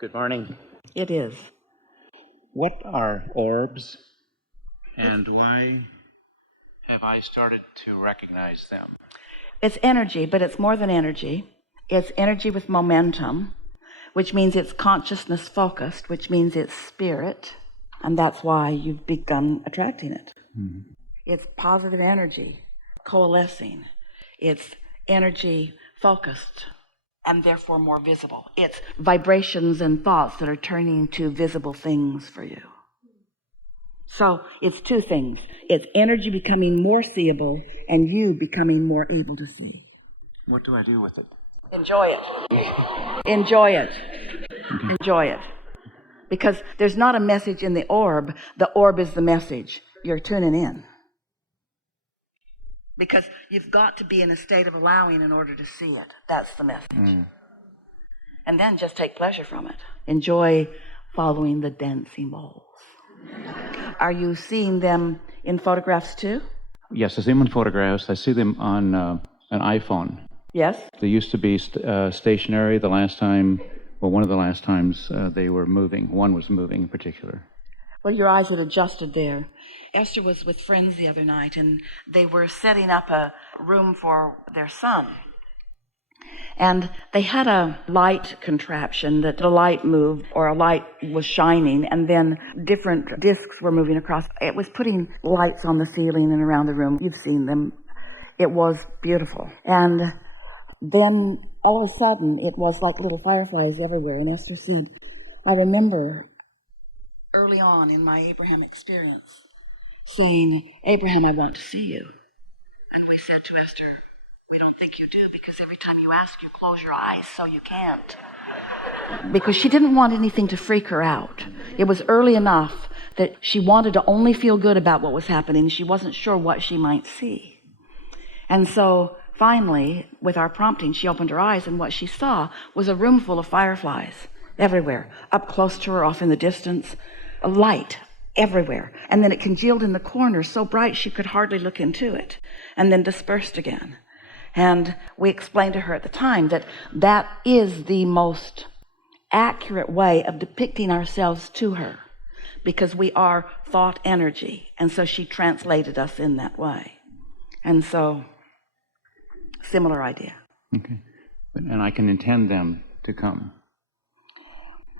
Good morning. It is. What are orbs, and why have I started to recognize them? It's energy, but it's more than energy. It's energy with momentum, which means it's consciousness focused, which means it's spirit, and that's why you've begun attracting it. Mm-hmm. It's positive energy coalescing. It's energy focused and therefore more visible. It's vibrations and thoughts that are turning to visible things for you. So it's two things. It's energy becoming more seeable and you becoming more able to see. What do I do with it? Enjoy it. Enjoy it. Enjoy it. Because there's not a message in the orb. The orb is the message. You're tuning in. Because you've got to be in a state of allowing in order to see it. That's the message. And then just take pleasure from it. Enjoy following the dancing balls. Are you seeing them in photographs too? Yes, I see them in photographs. I see them on an iPhone. Yes? They used to be stationary the last time, well, one of the last times they were moving. One was moving in particular. Well, your eyes had adjusted there. Esther was with friends the other night, and they were setting up a room for their son. And they had a light contraption that the light moved, or a light was shining, and then different discs were moving across. It was putting lights on the ceiling and around the room. You've seen them. It was beautiful. And then all of a sudden, it was like little fireflies everywhere. And Esther said, I remember early on in my Abraham experience saying, Abraham, I want to see you. And we said to Esther, we don't think you do, because every time you ask, you close your eyes so you can't. Because she didn't want anything to freak her out. It was early enough that she wanted to only feel good about what was happening. She wasn't sure what she might see. And so finally, with our prompting, she opened her eyes, and what she saw was a room full of fireflies everywhere, up close to her, off in the distance, a light everywhere. And then it congealed in the corner so bright she could hardly look into it, and then dispersed again. And we explained to her at the time that that is the most accurate way of depicting ourselves to her, because we are thought energy. And so she translated us in that way. And so, similar idea. Okay. And I can intend them to come.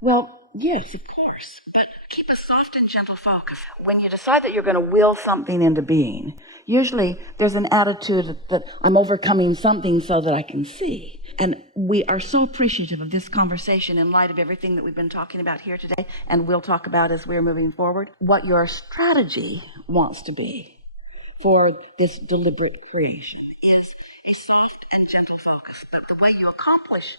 Well, yes, of course, but keep a soft and gentle focus. When you decide that you're going to will something into being, usually there's an attitude that I'm overcoming something so that I can see. And we are so appreciative of this conversation in light of everything that we've been talking about here today, and we'll talk about as we're moving forward, what your strategy wants to be for this deliberate creation is a soft and gentle focus. But the way you accomplish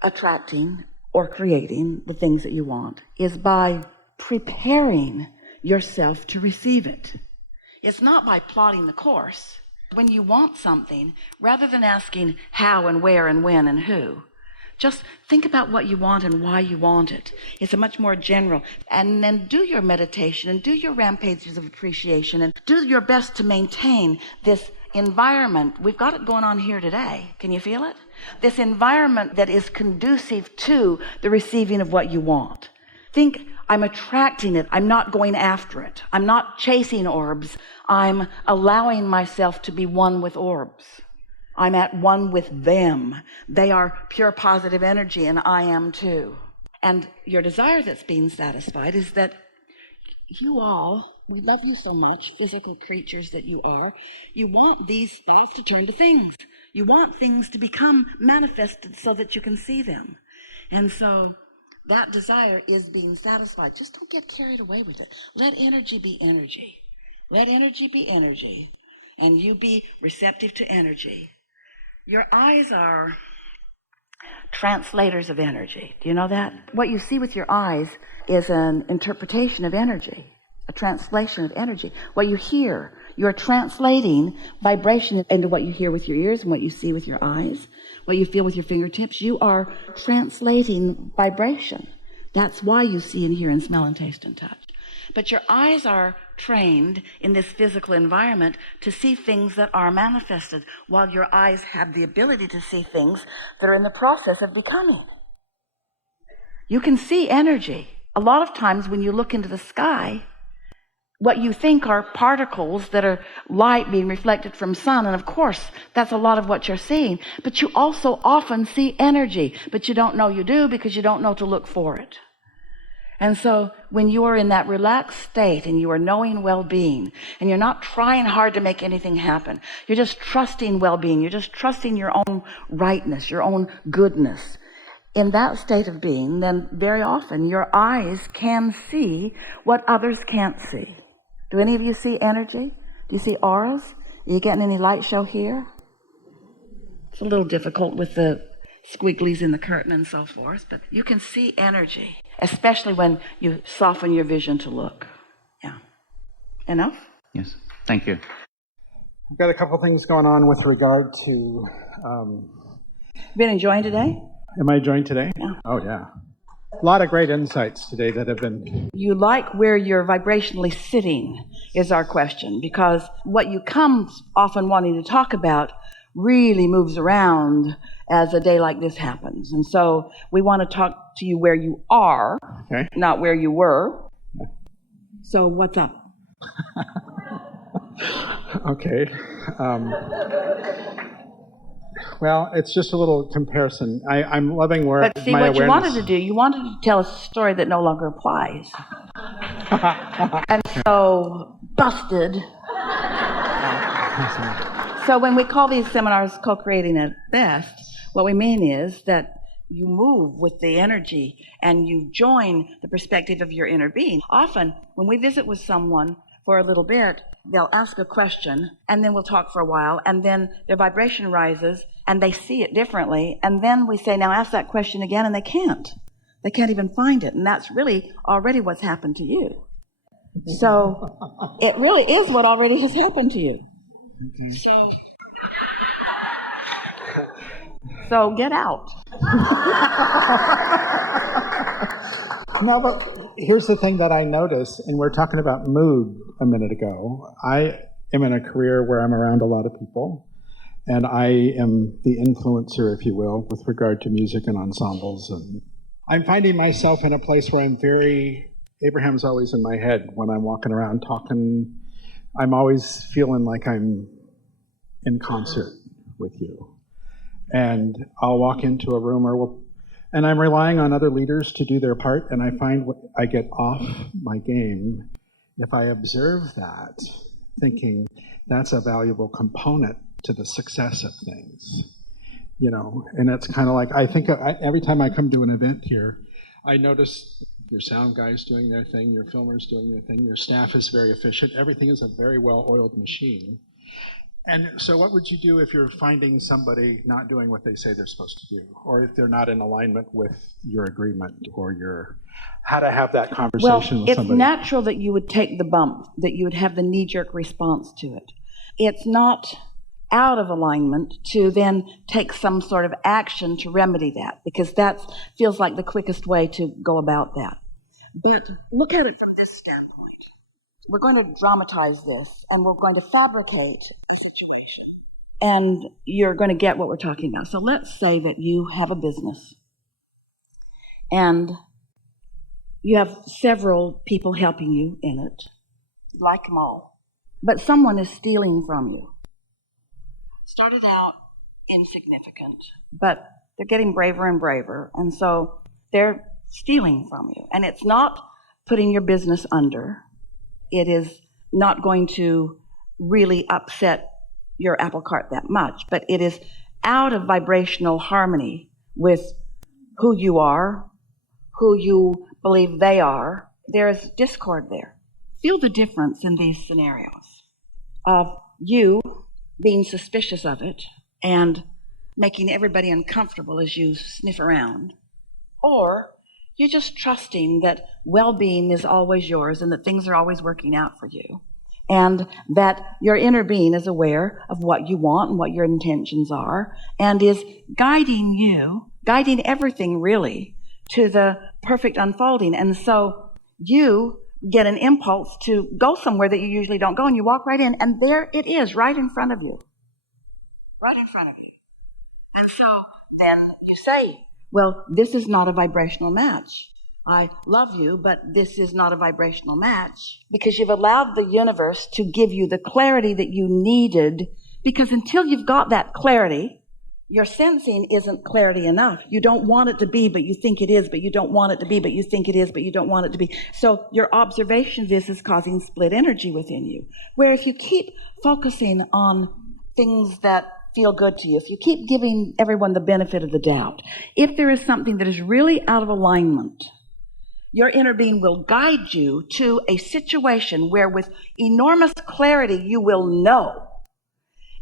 attracting or creating the things that you want is by preparing yourself to receive it. It's not by plotting the course. When you want something, rather than asking how and where and when and who, just think about what you want and why you want it. It's a much more general. And then do your meditation and do your rampages of appreciation and do your best to maintain this environment. We've got it going on here today. Can you feel it? This environment that is conducive to the receiving of what you want. Think, I'm attracting it. I'm not going after it. I'm not chasing orbs. I'm allowing myself to be one with orbs. I'm at one with them. They are pure positive energy, and I am too. And your desire that's being satisfied is that you all, we love you so much, physical creatures that you are, you want these thoughts to turn to things. You want things to become manifested so that you can see them. And so that desire is being satisfied. Just don't get carried away with it. Let energy be energy. Let energy be energy, and you be receptive to energy. Your eyes are translators of energy. Do you know that? What you see with your eyes is an interpretation of energy, a translation of energy. What you hear, you're translating vibration into what you hear with your ears and what you see with your eyes, what you feel with your fingertips. You are translating vibration. That's why you see and hear and smell and taste and touch. But your eyes are trained in this physical environment to see things that are manifested, while your eyes have the ability to see things that are in the process of becoming. You can see energy. A lot of times when you look into the sky, what you think are particles that are light being reflected from sun, and of course that's a lot of what you're seeing, but you also often see energy, but you don't know you do because you don't know to look for it. And so when you are in that relaxed state and you are knowing well-being and you're not trying hard to make anything happen, you're just trusting well-being, you're just trusting your own rightness, your own goodness, in that state of being, then very often your eyes can see what others can't see. Do any of you see energy? Do you see auras? Are you getting any light show here? It's a little difficult with the squigglies in the curtain and so forth, but you can see energy, especially when you soften your vision to look. Yeah. Enough? Yes. Thank you. I've got a couple things going on with regard to... Been enjoying today? Am I enjoying today? Yeah. Oh, yeah. A lot of great insights today that have been... You like where you're vibrationally sitting is our question, because what you come often wanting to talk about really moves around as a day like this happens. And so we want to talk to you where you are, Okay. not where you were. So what's up? Okay. Well, it's just a little comparison. I'm loving where But see, my what you awareness... wanted to do, you wanted to tell us a story that no longer applies. And so, busted. So when we call these seminars co-creating at best, what we mean is that you move with the energy and you join the perspective of your inner being. Often, when we visit with someone for a little bit, they'll ask a question, and then we'll talk for a while, and then their vibration rises, and they see it differently, and then we say, now ask that question again, and they can't. They can't even find it, and that's really already what's happened to you. So it really is what already has happened to you. Okay. So get out. No, but here's the thing that I notice, and we're talking about mood a minute ago. I am in a career where I'm around a lot of people, and I am the influencer, if you will, with regard to music and ensembles. And I'm finding myself in a place where I'm Abraham's always in my head when I'm walking around talking. I'm always feeling like I'm in concert with you. And I'll walk into a room and I'm relying on other leaders to do their part, and I find I get off my game if I observe that, thinking that's a valuable component to the success of things, and it's kind of like, I think every time I come to an event here, I notice your sound guys doing their thing, your filmers doing their thing, your staff is very efficient, everything is a very well-oiled machine. And so what would you do if you're finding somebody not doing what they say they're supposed to do, or if they're not in alignment with your agreement or how to have that conversation with somebody? It's natural that you would take the bump, that you would have the knee-jerk response to it. It's not out of alignment to then take some sort of action to remedy that, because that feels like the quickest way to go about that. But look at it from this standpoint. We're going to dramatize this, and we're going to fabricate the situation. And you're going to get what we're talking about. So let's say that you have a business, and you have several people helping you in it. You like them all. But someone is stealing from you. Started out insignificant, but they're getting braver and braver, and so they're stealing from you. And it's not putting your business under. It is not going to really upset your apple cart that much, but it is out of vibrational harmony with who you are, who you believe they are. There is discord there. Feel the difference in these scenarios of you being suspicious of it and making everybody uncomfortable as you sniff around, or you're just trusting that well-being is always yours and that things are always working out for you, and that your inner being is aware of what you want and what your intentions are and is guiding everything really to the perfect unfolding. And so you get an impulse to go somewhere that you usually don't go, and you walk right in, and there it is, right in front of you. Right in front of you. And so then you say, Well, this is not a vibrational match. I love you, but this is not a vibrational match, because you've allowed the universe to give you the clarity that you needed, because until you've got that clarity, your sensing isn't clarity enough. You don't want it to be, but you think it is, but you don't want it to be, but you think it is, but you don't want it to be. So your observation of this is causing split energy within you, where if you keep focusing on things that feel good to you, if you keep giving everyone the benefit of the doubt, if there is something that is really out of alignment, your inner being will guide you to a situation where with enormous clarity you will know.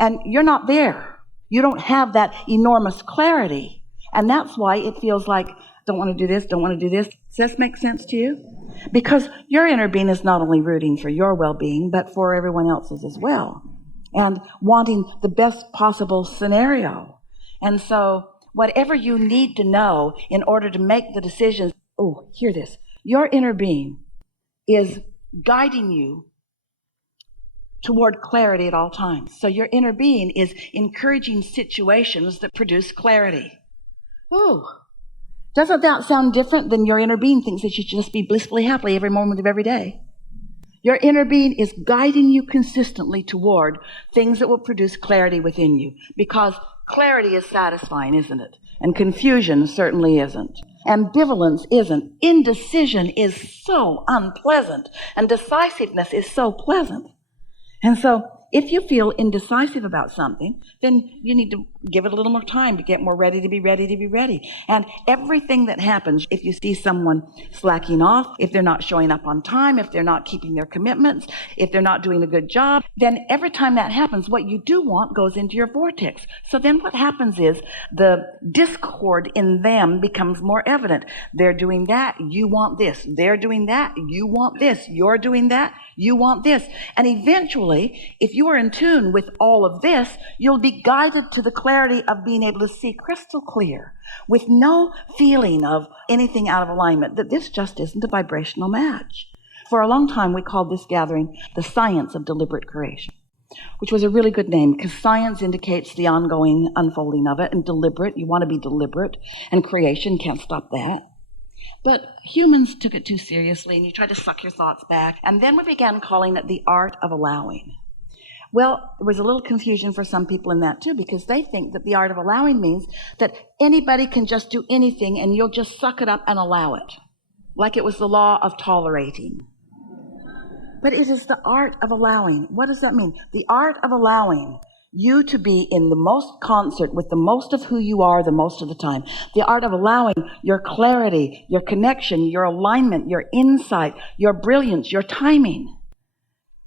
And you're not there. You don't have that enormous clarity. And that's why it feels like, don't want to do this, don't want to do this. Does this make sense to you? Because your inner being is not only rooting for your well-being, but for everyone else's as well, and wanting the best possible scenario. And so whatever you need to know in order to make the decisions, oh, hear this. Your inner being is guiding you toward clarity at all times. So your inner being is encouraging situations that produce clarity. Ooh, doesn't that sound different than your inner being thinks that you should just be blissfully happy every moment of every day? Your inner being is guiding you consistently toward things that will produce clarity within you, because clarity is satisfying, isn't it? And confusion certainly isn't. Ambivalence isn't. Indecision is so unpleasant, and decisiveness is so pleasant. And so if you feel indecisive about something, then you need to give it a little more time to get more ready to be ready to be ready. And everything that happens, if you see someone slacking off, if they're not showing up on time, if they're not keeping their commitments, if they're not doing a good job, then every time that happens, what you do want goes into your vortex. So then what happens is the discord in them becomes more evident. They're doing that, you want this. They're doing that, you want this. You're doing that, you want this. And eventually, if you are in tune with all of this, you'll be guided to the clarity of being able to see crystal clear with no feeling of anything out of alignment, that this just isn't a vibrational match. For a long time, we called this gathering the science of deliberate creation, which was a really good name, because science indicates the ongoing unfolding of it, and deliberate, you want to be deliberate, and creation can't stop that. But humans took it too seriously, and you tried to suck your thoughts back, and then we began calling it the art of allowing. Well, there was a little confusion for some people in that too, because they think that the art of allowing means that anybody can just do anything and you'll just suck it up and allow it, like it was the law of tolerating. But it is the art of allowing. What does that mean? The art of allowing you to be in the most concert with the most of who you are the most of the time. The art of allowing your clarity, your connection, your alignment, your insight, your brilliance, your timing.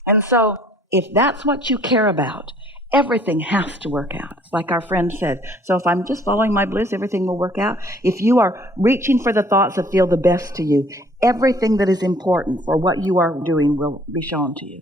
And so if that's what you care about, everything has to work out. It's like our friend said. So if I'm just following my bliss, everything will work out. If you are reaching for the thoughts that feel the best to you, everything that is important for what you are doing will be shown to you.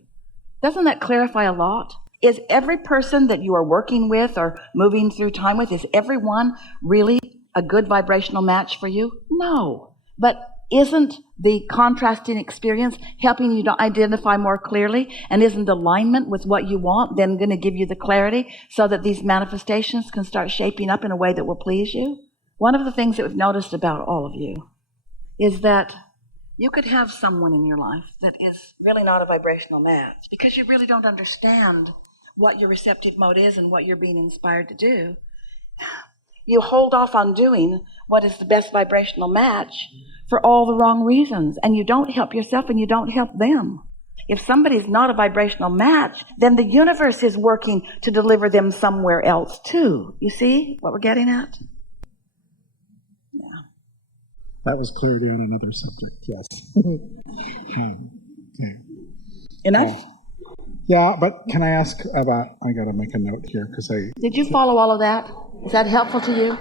Doesn't that clarify a lot? Is every person that you are working with or moving through time with, is everyone really a good vibrational match for you? No. But isn't the contrasting experience helping you to identify more clearly? And isn't alignment with what you want then going to give you the clarity so that these manifestations can start shaping up in a way that will please you? One of the things that we've noticed about all of you is that you could have someone in your life that is really not a vibrational match because you really don't understand what your receptive mode is and what you're being inspired to do. You hold off on doing what is the best vibrational match for all the wrong reasons, and you don't help yourself and you don't help them. If somebody's not a vibrational match, then the universe is working to deliver them somewhere else too. You see what we're getting at? Yeah. That was clarity on another subject, yes. Okay. Enough? Yeah, but can I ask about, I got to make a note here because Did you follow all of that? Is that helpful to you?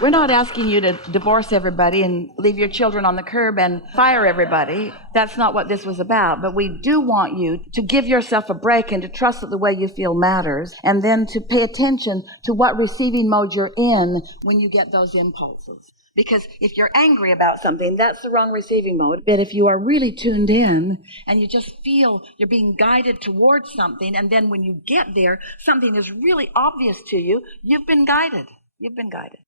We're not asking you to divorce everybody and leave your children on the curb and fire everybody. That's not what this was about. But we do want you to give yourself a break and to trust that the way you feel matters, and then to pay attention to what receiving mode you're in when you get those impulses. Because if you're angry about something, that's the wrong receiving mode. But if you are really tuned in and you just feel you're being guided towards something, and then when you get there, something is really obvious to you, you've been guided. You've been guided.